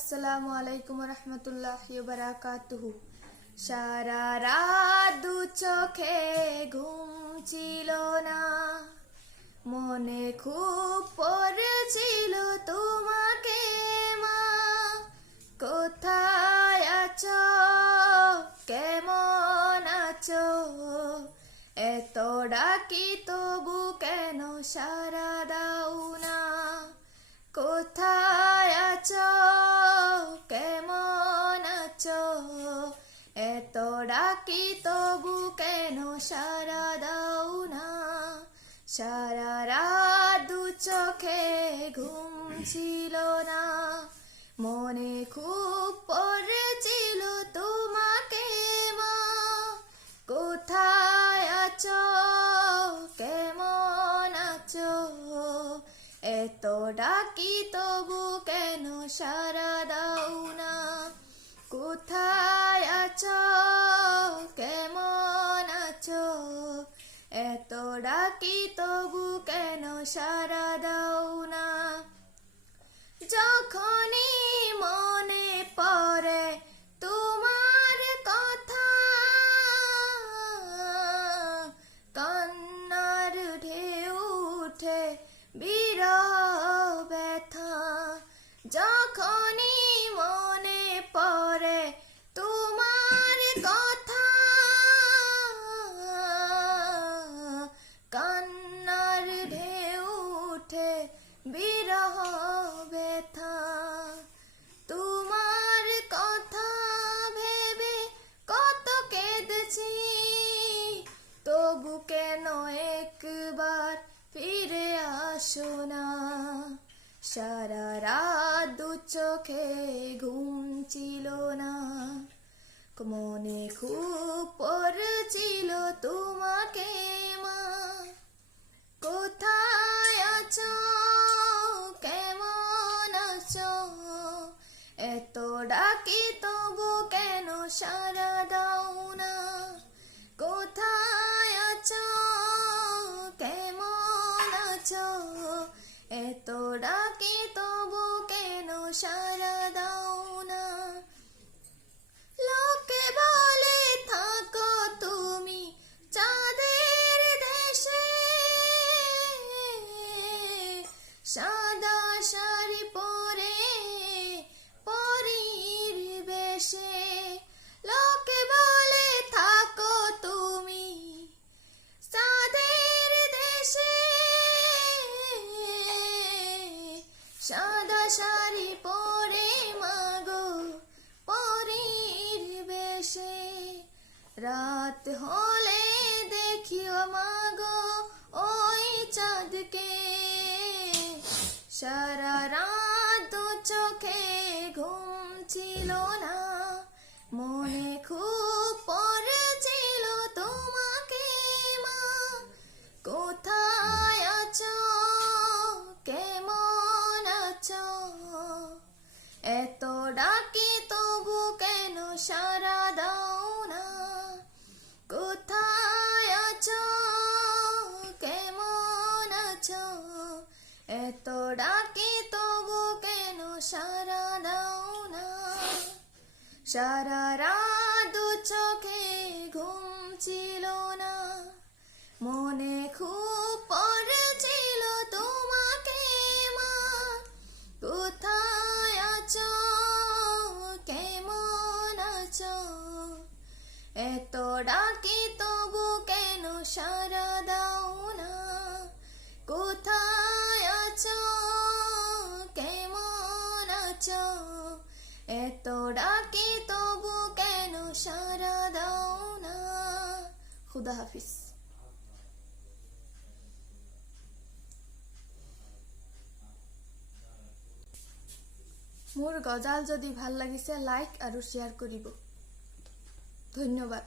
আসসালামু আলাইকুম রহমতুল্লাহি ওয়া বারাকাতুহু। সারা রাত দু চোখে ঘুম ছিল না, মনে খুব পড়েছিল তোমাকে মা। কোথায় আছো, কেমন আছো, এত ডাকি তবু কেন সারা দাও না। কোথায় আছো, কেমন আছো, এত ডাকি তবু কেন সারা দাও না। সারা রাত দু চোখে ঘুম ছিল না, মনে খুব পড়েছিল তোমাকে মা। কোথায় আছো, কেমন আছো, এত ডাকি তবু কেন সারা দাও না। কোথায় আছো, কেমন আছো, এত ডাকি তবু কেন সারা দাও না। যখনই মনে পড়ে তোমার কথা, কান্নার ঢেউ উঠে বিরহ ব্যথা। যখনই মনে পড়ে তোমার কথা, কান্নার ঢেউ উঠে বিরহ ব্যথা। তোমার কথা ভেবে কত কেঁদেছি, তবু কেন একবার ফিরে আসো না। সারা রাত দু চোখে ঘুম ছিল না, মনে খুব পড়েছিল তোমাকে মা। কোথায় আছো, কেমন আছো, এত ডাকি তবু কেন সারা দাও না। কোথায় আছো, কেমন আছো, এত ডাকি তবু কেন সারা দাও না। লোকে বলে থাকো তুমি চাঁদের দেশে, সাদা শাড়ি পরে পরীর বেশে। লোকে বলে থাকো তুমি চাঁদের দেশে, সাদা শাড়ি পরে মাগো পরীর বেশে। রাত হলে দেখিও মাগো ওই চাঁদকে, সারা রাত দু চোখে ঘুম ছিল না, মনে খুব পড়েছিল তোমাকে মা। কোথায় আছো, কেমন আছো, এত ডাকি তবু কেন সারা দাও না। কোথায় আছো, কেমন আছো, এত ডাকি তবু কেন সারা দাও না। সারা রাত দু চোখে ঘুম ছিল না, মনে খুব পড়েছিল তোমাকে মা। কোথায় আছো, কেমন আছো, এত ডাকি তবু কেন সারা দাও না। কোথায় আছো, কেমন আছো, এত ডাকি তবু কেন সারা দাও না। খুদা হাফিজ। মোৰ গজাল যদি ভাল লাগিছে লাইক আৰু শ্বেয়াৰ কৰিব। ধন্যবাদ।